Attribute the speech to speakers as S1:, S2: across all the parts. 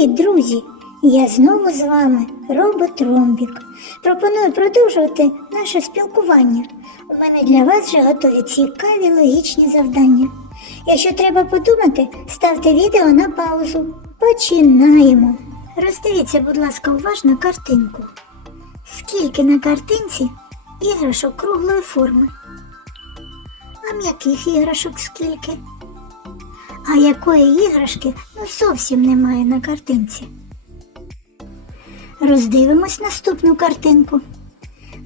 S1: Привіт, друзі! Я знову з вами, робот Ромбік. Пропоную продовжувати наше спілкування. У мене для вас вже готові цікаві логічні завдання. Якщо треба подумати, ставте відео на паузу. Починаємо. Роздивіться, будь ласка, уважно картинку. Скільки на картинці іграшок круглої форми? А м'яких іграшок скільки? А якої іграшки ну зовсім немає на картинці. Роздивимось наступну картинку.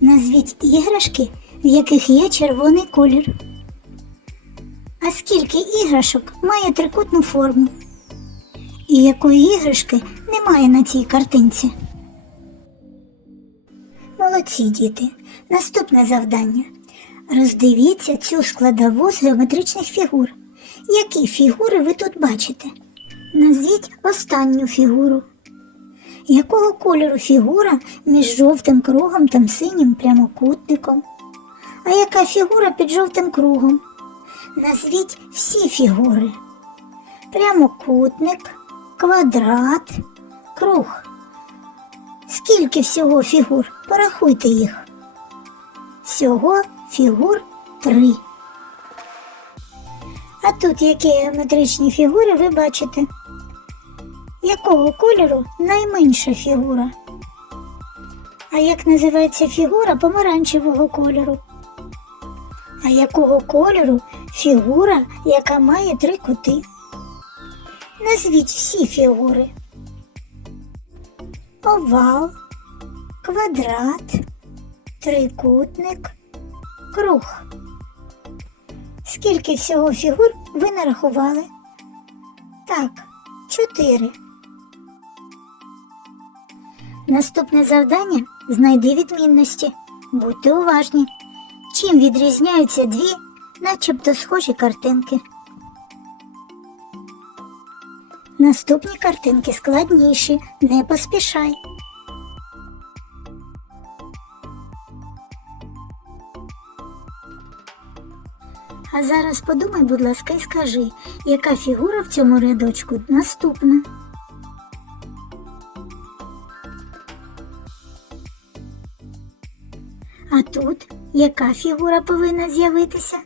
S1: Назвіть іграшки, в яких є червоний колір. А скільки іграшок має трикутну форму? І якої іграшки немає на цій картинці? Молодці діти. Наступне завдання. Роздивіться цю складову з геометричних фігур. Які фігури ви тут бачите? Назвіть останню фігуру. Якого кольору фігура між жовтим кругом та синім прямокутником? А яка фігура під жовтим кругом? Назвіть всі фігури. Прямокутник, квадрат, круг. Скільки всього фігур? Порахуйте їх. Всього фігур три. А тут які геометричні фігури ви бачите? Якого кольору найменша фігура? А як називається фігура помаранчевого кольору? А якого кольору фігура, яка має три кути? Назвіть всі фігури. Овал, квадрат, трикутник, круг. Скільки всього фігур ви нарахували? Так, чотири. Наступне завдання знайди відмінності. Будьте уважні. Чим відрізняються дві, начебто схожі картинки. Наступні картинки складніші, не поспішай. А зараз подумай, будь ласка, і скажи, яка фігура в цьому рядочку наступна. А тут яка фігура повинна з'явитися?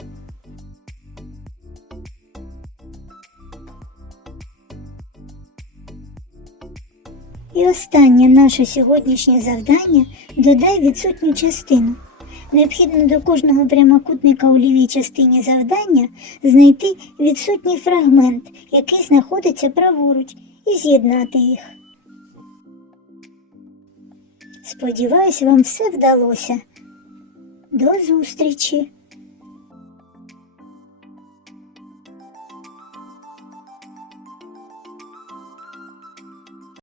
S1: І останнє наше сьогоднішнє завдання додай відсутню частину. Необхідно до кожного прямокутника у лівій частині завдання знайти відсутній фрагмент, який знаходиться праворуч, і з'єднати їх. Сподіваюсь, вам все вдалося. До зустрічі!